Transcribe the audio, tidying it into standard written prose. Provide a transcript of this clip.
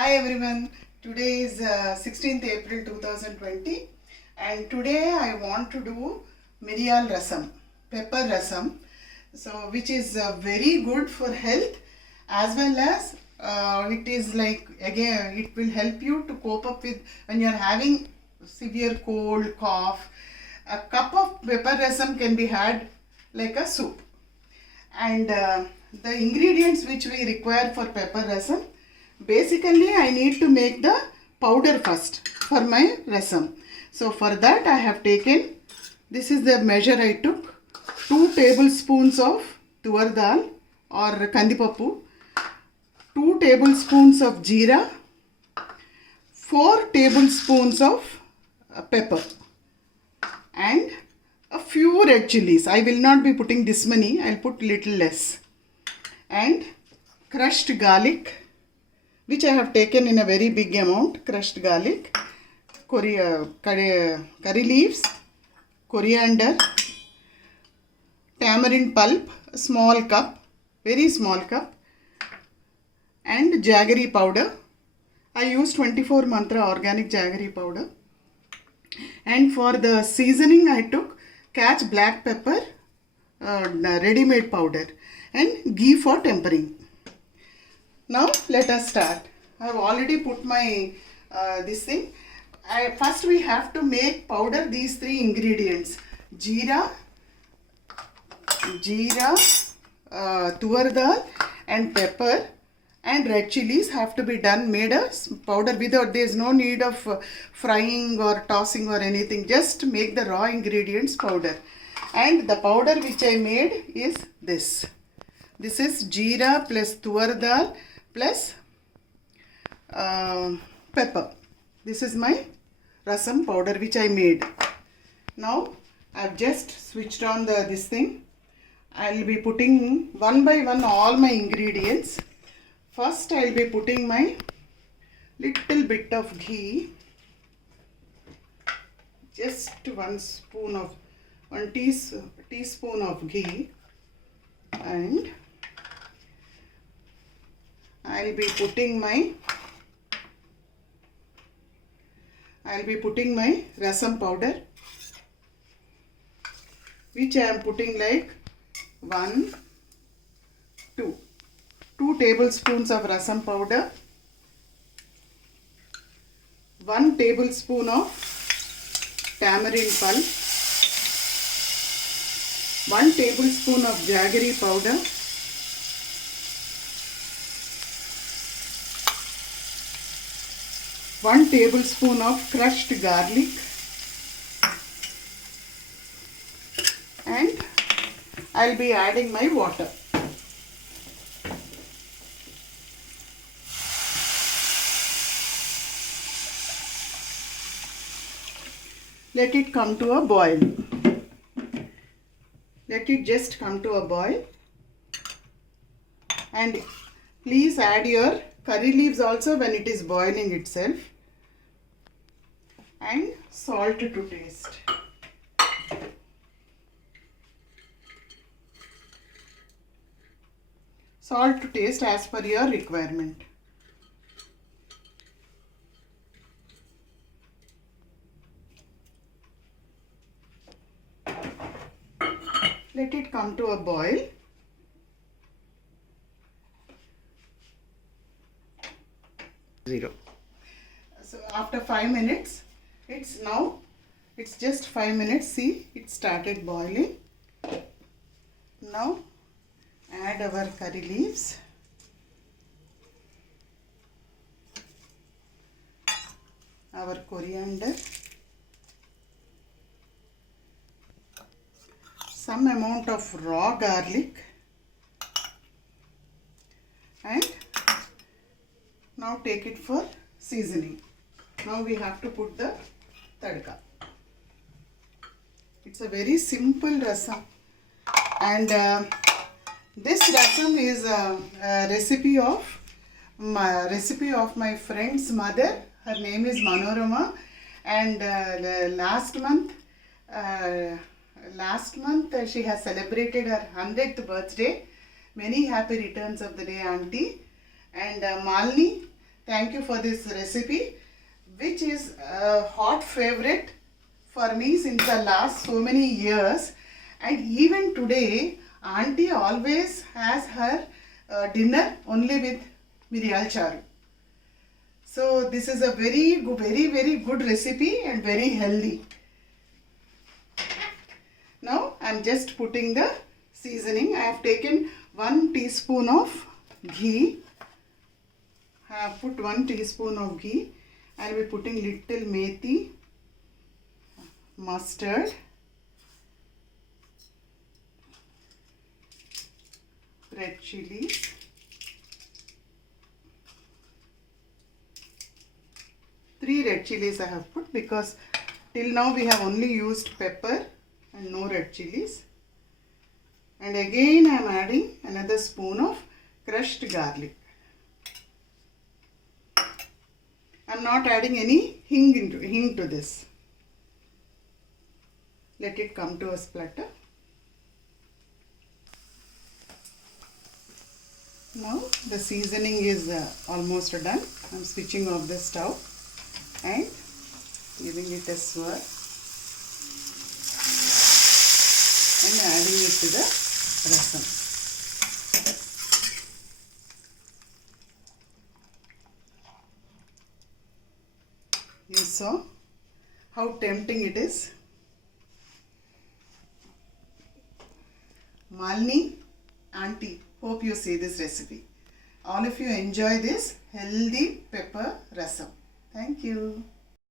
Hi everyone, today is 16th April 2020 and today I want to do Mirial Rasam, pepper rasam, so which is very good for health as well as it is like again it will help you to cope up with when you are having severe cold, cough. A cup of pepper rasam can be had like a soup. And the ingredients which we require for pepper rasam, basically I need to make the powder first for my rasam. So for that I have taken, this is the measure I took, 2 tablespoons of tuvar dal or kandipappu, 2 tablespoons of jeera, 4 tablespoons of pepper and a few red chilies. I will not be putting this many, I will put little less. And crushed garlic, which I have taken in a very big amount. Crushed garlic, curry leaves, coriander, tamarind pulp, a small cup, very small cup, and jaggery powder. I use 24 mantra organic jaggery powder. And for the seasoning I took Catch black pepper, ready-made powder, and ghee for tempering. Now let us start. I have already put my this thing. First we have to make powder these 3 ingredients: jeera, tuvar dal, and pepper. And red chilies have to be done, made a powder without, there is no need of frying or tossing or anything, just make the raw ingredients powder. And the powder which I made is this. This is jeera plus tuvar dal plus pepper. This is my rasam powder which I made. Now I have just switched on this thing. I will be putting one by one all my ingredients. First I will be putting my little bit of ghee, just 1 teaspoon of ghee, and I will be putting my rasam powder, which I am putting like 2 tablespoons of rasam powder, 1 tablespoon of tamarind pulp, 1 tablespoon of jaggery powder, 1 tablespoon of crushed garlic, and I'll be adding my water. Let it come to a boil. Let it just come to a boil. And please add your curry leaves also when it is boiling itself. And salt to taste. Salt to taste as per your requirement. Let it come to a boil. So after 5 minutes, it's just 5 minutes. See, it started boiling. Now add our curry leaves. Our coriander. Some amount of raw garlic, and now take it for seasoning. Now we have to put the tadka. It's a very simple rasam, and this rasam is a recipe of my friend's mother. Her name is Manorama, and last month she has celebrated her 100th birthday. Many happy returns of the day, auntie. And Malini, thank you for this recipe, which is a hot favorite for me since the last so many years. And even today, auntie always has her dinner only with Mirial Charu. So this is a very good recipe and very healthy. Now I am just putting the seasoning. I have taken 1 teaspoon of ghee. I have put 1 teaspoon of ghee. I will be putting little methi, mustard, red chilies, three red chilies I have put because till now we have only used pepper and no red chilies. And again I am adding another spoon of crushed garlic. I am not adding any hing to this. Let it come to a splatter. Now the seasoning is almost done. I am switching off the stove and giving it a swirl and adding it to the rasam. You saw how tempting it is. Malini, auntie, hope you see this recipe. All of you enjoy this healthy pepper rasam. Thank you.